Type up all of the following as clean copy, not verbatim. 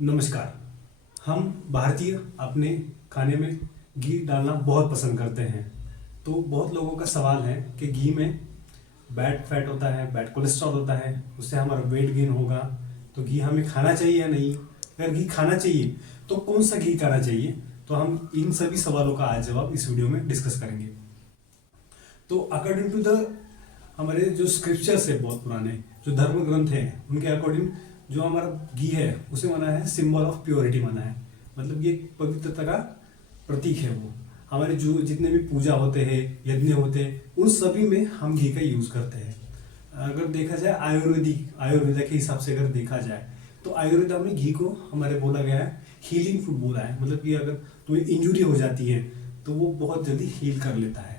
नमस्कार। हम भारतीय अपने खाने में घी डालना बहुत पसंद करते हैं। तो बहुत लोगों का सवाल है कि घी में बैड फैट होता है, बैड कोलेस्ट्रॉल होता है, उससे हमारा वेट गेन होगा। तो घी हमें खाना चाहिए या नहीं? अगर घी खाना चाहिए तो कौन सा घी खाना चाहिए? तो हम इन सभी सवालों का आज जवाब इस वीडियो में डिस्कस करेंगे। तो अकॉर्डिंग टू द हमारे जो स्क्रिप्चर्स है, बहुत पुराने जो धर्म ग्रंथ हैं, उनके अकॉर्डिंग जो हमारा घी है उसे माना है सिंबल ऑफ प्योरिटी माना है। मतलब ये पवित्रता का प्रतीक है। वो हमारे जो जितने भी पूजा होते हैं, यज्ञ होते हैं, उन सभी में हम घी का यूज करते हैं। अगर देखा जाए आयुर्वेदा के हिसाब से अगर देखा जाए तो आयुर्वेदा में घी को हमारे बोला गया है हीलिंग फूड बोला है। मतलब कि अगर तुम्हें इंजुरी हो जाती है तो वो बहुत जल्दी हील कर लेता है।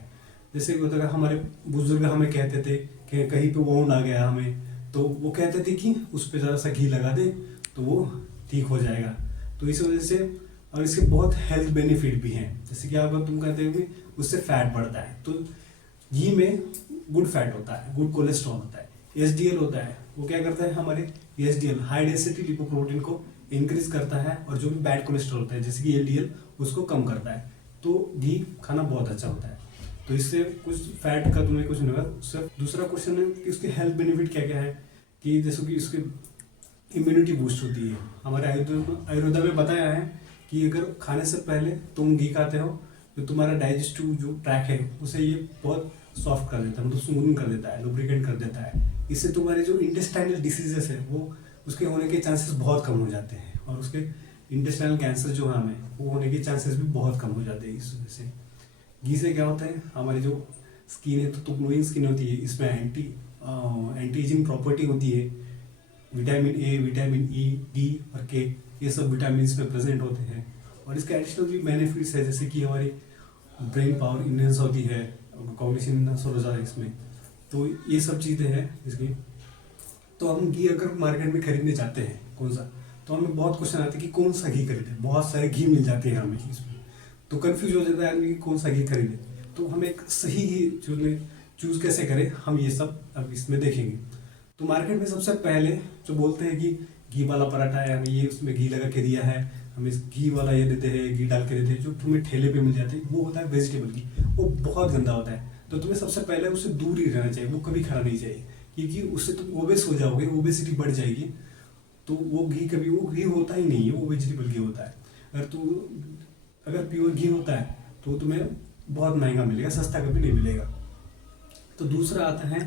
जैसे अगर हमारे बुजुर्ग हमें कहते थे कि कहीं पे वोंड आ गया हमें, तो वो कहते थे कि उस पर ज़रा सा घी लगा दे तो वो ठीक हो जाएगा। तो इस वजह से और इसके बहुत हेल्थ बेनिफिट भी हैं। जैसे कि अगर तुम कहते हो कि उससे फैट बढ़ता है, तो घी में गुड फैट होता है, गुड कोलेस्ट्रॉल होता है, एचडीएल होता है। वो क्या करता है, हमारे एचडीएल हाई डेंसिटी लिपोप्रोटीन को इंक्रीज करता है, और जो भी बैड कोलेस्ट्रॉल होता है जैसे कि एलडीएल उसको कम करता है। तो घी खाना बहुत अच्छा होता है। तो इससे कुछ फैट का तुम्हें कुछ नहीं होगा। सिर्फ दूसरा क्वेश्चन है कि उसके हेल्थ बेनिफिट क्या क्या है, कि जैसे कि उसकी इम्यूनिटी बूस्ट होती है। हमारे आयुर्वेदा में बताया है कि अगर खाने से पहले तुम घी खाते हो तो तुम्हारा डाइजेस्टिव जो ट्रैक है उसे ये बहुत सॉफ्ट कर देता है, मतलब स्मूथन कर देता है, लुब्रिकेट कर देता है। इससे तुम्हारे जो इंटेस्टाइनल डिसीजेस है वो उसके होने के चांसेस बहुत कम हो जाते हैं, और उसके इंटेस्टाइनल कैंसर जो है हमें वो होने के चांसेस भी बहुत कम हो जाते हैं इस वजह से। घी से क्या होता है, हमारी जो स्किन है तो ग्लोइंग स्किन होती है, इसमें एंटी एजिंग प्रॉपर्टी होती है। Vitamin A, vitamin E, D और के, ये सब विटामिन इसमें प्रेजेंट होते हैं। और इसके एडिशनल भी बेनिफिट्स है, जैसे कि हमारी ब्रेन पावर इनहेंस होती है, कॉग्निशन इनहेंस हो जाता है इसमें। तो ये सब चीज़ें हैं इसकी। तो हम घी अगर मार्केट में खरीदने जाते हैं कौन सा, तो हमें बहुत क्वेश्चन आते हैं कि कौन सा घी खरीदें। बहुत सारे घी मिल जाते हैं हमें इसमें, तो कंफ्यूज हो जाता है आदमी कि कौन सा घी खरीदे। तो हमें एक सही घी चूज कैसे करें, हम ये सब अब इसमें देखेंगे। तो मार्केट में सबसे पहले जो बोलते हैं कि घी वाला पराठा है, हमें ये उसमें घी लगा के दिया है, हमें घी वाला ये देते हैं, घी डाल के देते हैं, जो तुम्हें ठेले पे मिल जाते हैं वो होता है वेजिटेबल घी। वो बहुत गंदा होता है। तो तुम्हें सबसे पहले उससे दूर ही रहना चाहिए, वो कभी खाना नहीं चाहिए, क्योंकि उससे तुम ओबेस हो जाओगे, ओबेसिटी बढ़ जाएगी। तो वो घी कभी वो घी होता ही नहीं है, वो वेजिटेबल घी होता है। अगर प्योर घी होता है तो तुम्हें बहुत महंगा मिलेगा, सस्ता कभी नहीं मिलेगा। तो दूसरा आता है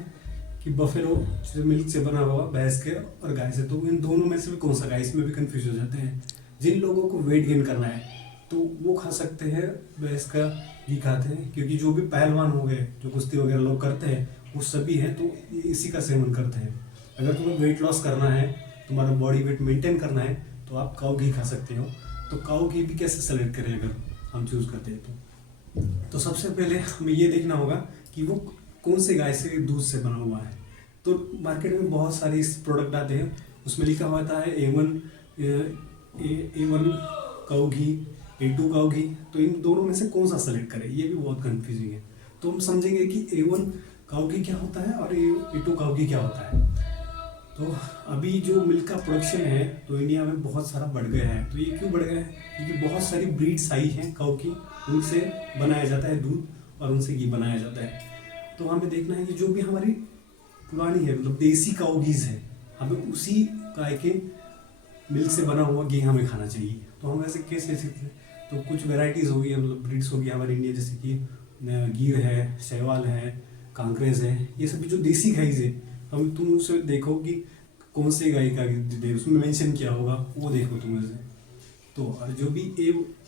कि बफेलो जो मिल्क से बना हुआ, भैंस के और गाय से। तो इन दोनों में से भी कौन सा गाय, इसमें भी कंफ्यूज हो जाते हैं। जिन लोगों को वेट गेन करना है तो वो खा सकते हैं, भैंस का घी खाते हैं, क्योंकि जो भी पहलवान हो गए, जो कुश्ती वगैरह लोग करते हैं वो सभी हैं, तो इसी का सेवन करते हैं। अगर तुम्हें वेट लॉस करना है, तुम्हारा बॉडी वेट मेंटेन करना है, तो आप काऊ घी खा सकते हो। तो काऊ घी भी कैसे सेलेक्ट करें अगर हम चूज करते हैं तो सबसे पहले हमें ये देखना होगा कि वो कौन से गाय से दूध से बना हुआ है। तो मार्केट में बहुत सारे इस प्रोडक्ट आते हैं, उसमें लिखा होता है A1 काऊ घी, A2 काऊ घी। तो इन दोनों में से कौन सा सेलेक्ट करें, ये भी बहुत कंफ्यूजिंग है। तो हम समझेंगे कि A1 काऊ घी क्या होता है और A2 काऊ घी क्या होता है। तो अभी जो मिल्क का प्रोडक्शन है तो इंडिया में बहुत सारा बढ़ गया है। तो ये क्यों बढ़ गया है, क्योंकि बहुत सारी ब्रीड्स आई हैं काऊ की, उनसे बनाया जाता है दूध और उनसे घी बनाया जाता है। तो हमें देखना है कि जो भी हमारी पुरानी है, मतलब देसी काऊ घीज है, हमें उसी गाय के मिल्क से बना हुआ घी हमें खाना चाहिए। तो हम ऐसे कैसे सीखते हैं, तो कुछ वेराइटीज़ होगी, मतलब ब्रीड्स होगी हमारे इंडिया, जैसे कि गिर है, शैवाल है, कांकरेज है, ये सभी जो देसी गाइज है। हम तुम उसे देखो कि कौन से गाय का दे, उसमें मेंशन किया होगा, वो देखो तुम उसे। तो और जो भी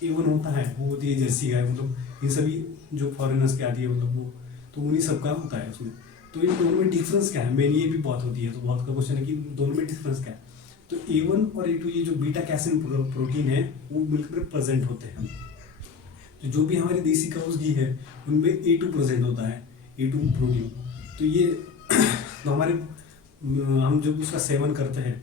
A1 होता है वो होती है जर्सी गाय, मतलब ये सभी जो फॉरेनर्स के आती है, मतलब वो तो उन्हीं सब का होता है उसमें। तो इन दोनों में डिफरेंस क्या है, मेन ये भी बहुत होती है। तो बहुत का क्वेश्चन है कि दोनों में डिफरेंस क्या है। तो A1 और A2 ये जो बीटा कैसिन प्रोटीन है वो मिल्क में प्रेजेंट होते हैं। तो जो भी हमारी देसी काउस घी है उनमें A2 प्रेजेंट होता है, A2 प्रोटीन। तो ये तो हमारे हम जब उसका सेवन करते हैं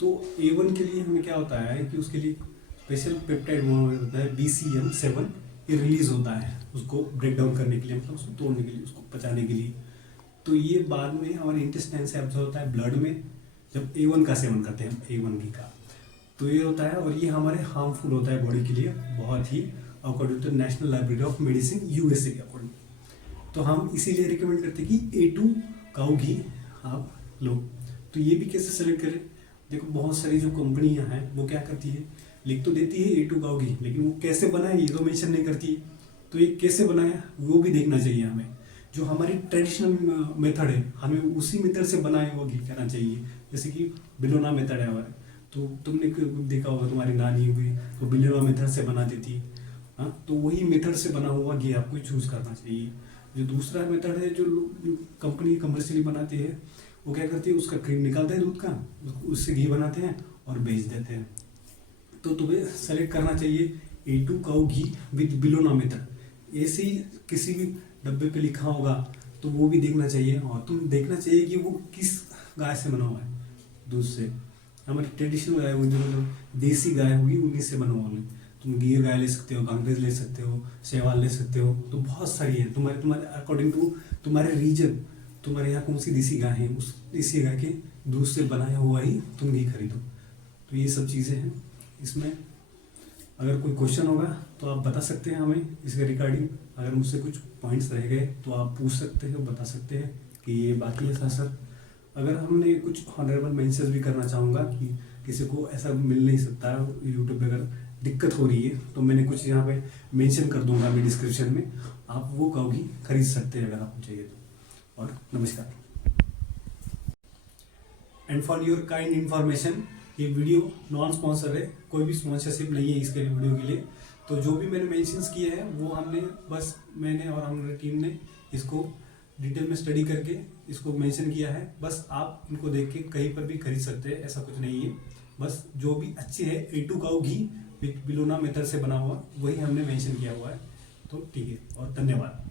तो A1 के लिए हमें क्या होता है कि उसके लिए स्पेशल पेप्टाइड होता है BCM7, ये रिलीज होता है उसको ब्रेक डाउन करने के लिए, मतलब उसको तोड़ने के लिए, उसको पचाने के लिए। तो ये बाद में हमारे इंटेस्टाइन से एब्जॉर्ब होता है ब्लड में, जब A1 का सेवन करते हैं हम A1 घी का। तो ये होता है, और ये हमारे हार्मफुल होता है बॉडी के लिए बहुत ही, according to National Library of Medicine USA के अकॉर्डिंग। तो हम इसीलिए रिकमेंड करते हैं कि A2 काऊ घी आप लो। तो ये भी कैसे सेलेक्ट करें? देखो बहुत सारी जो कंपनियां हैं वो क्या करती है, लिख तो देती है A2 काऊ घी, लेकिन वो कैसे बनाए ये तो मेंशन नहीं करती है। तो ये कैसे बनाया वो भी देखना चाहिए हमें। जो हमारी ट्रेडिशनल मेथड है हमें उसी मेथड से बनाए हुआ घी कहना चाहिए। जैसे कि बिलोना मेथड है हमारे, तो तुमने देखा होगा तुम्हारी नानी हुई तो बिलोना मेथड से बनाती थी। हाँ, तो वही मेथड से बना हुआ घी आपको चूज करना चाहिए। जो दूसरा मेथड है जो कंपनी कमर्शियली बनाती है, वो क्या करती है, उसका क्रीम निकालते हैं दूध का, उससे घी बनाते हैं और बेच देते हैं। तो तुम्हें सेलेक्ट करना चाहिए A2 cow ghee with बिलोना method. ऐसे ही किसी भी डब्बे पे लिखा होगा तो वो भी देखना चाहिए, और तुम देखना चाहिए कि वो किस गाय से बना हुआ है। दूध से, हमारी ट्रेडिशनल गाय होगी, जो देसी गाय होगी उन्हीं से बना हुआ है। तुम गिर गाय ले सकते हो, कांग्रेस ले सकते हो, शैवाल ले सकते हो, तो बहुत सारी है। तुम्हारे तुम्हारे अकॉर्डिंग टू तुम्हारे रीजन, तुम्हारे यहाँ कौन सी देसी गाय है, उस देसी गाय के दूध से बनाया हुआ ही तुम घी खरीदो। तो ये सब चीज़ें हैं इसमें। अगर कोई क्वेश्चन होगा तो आप बता सकते हैं हमें इसके रिगार्डिंग। अगर मुझसे कुछ पॉइंट्स रह गए तो आप पूछ सकते हो, बता सकते हैं कि ये बात ही है सर। अगर हमने कुछ ऑनरेबल मेंशंस भी करना चाहूँगा कि किसी को ऐसा मिल नहीं सकता यूट्यूब पे, अगर दिक्कत हो रही है तो मैंने कुछ यहाँ पे मेंशन कर दूंगा मैं डिस्क्रिप्शन में, आप वो काऊ घी खरीद सकते हैं अगर आपको चाहिए तो। और नमस्कार। And for your kind information, ये वीडियो नॉन स्पॉन्सर है, कोई भी स्पॉन्सरशिप नहीं है इसके वीडियो के लिए। तो जो भी मैंने मेंशंस किए हैं वो हमने बस मैंने और हमारी टीम ने इसको डिटेल में स्टडी करके इसको मेंशन किया है। बस आप इनको देख के कहीं पर भी खरीद सकते हैं, ऐसा कुछ नहीं है। बस जो भी अच्छी है A2 cow ghee with बिलोना method से बना हुआ वही हमने मेंशन किया हुआ है। तो ठीक है और धन्यवाद।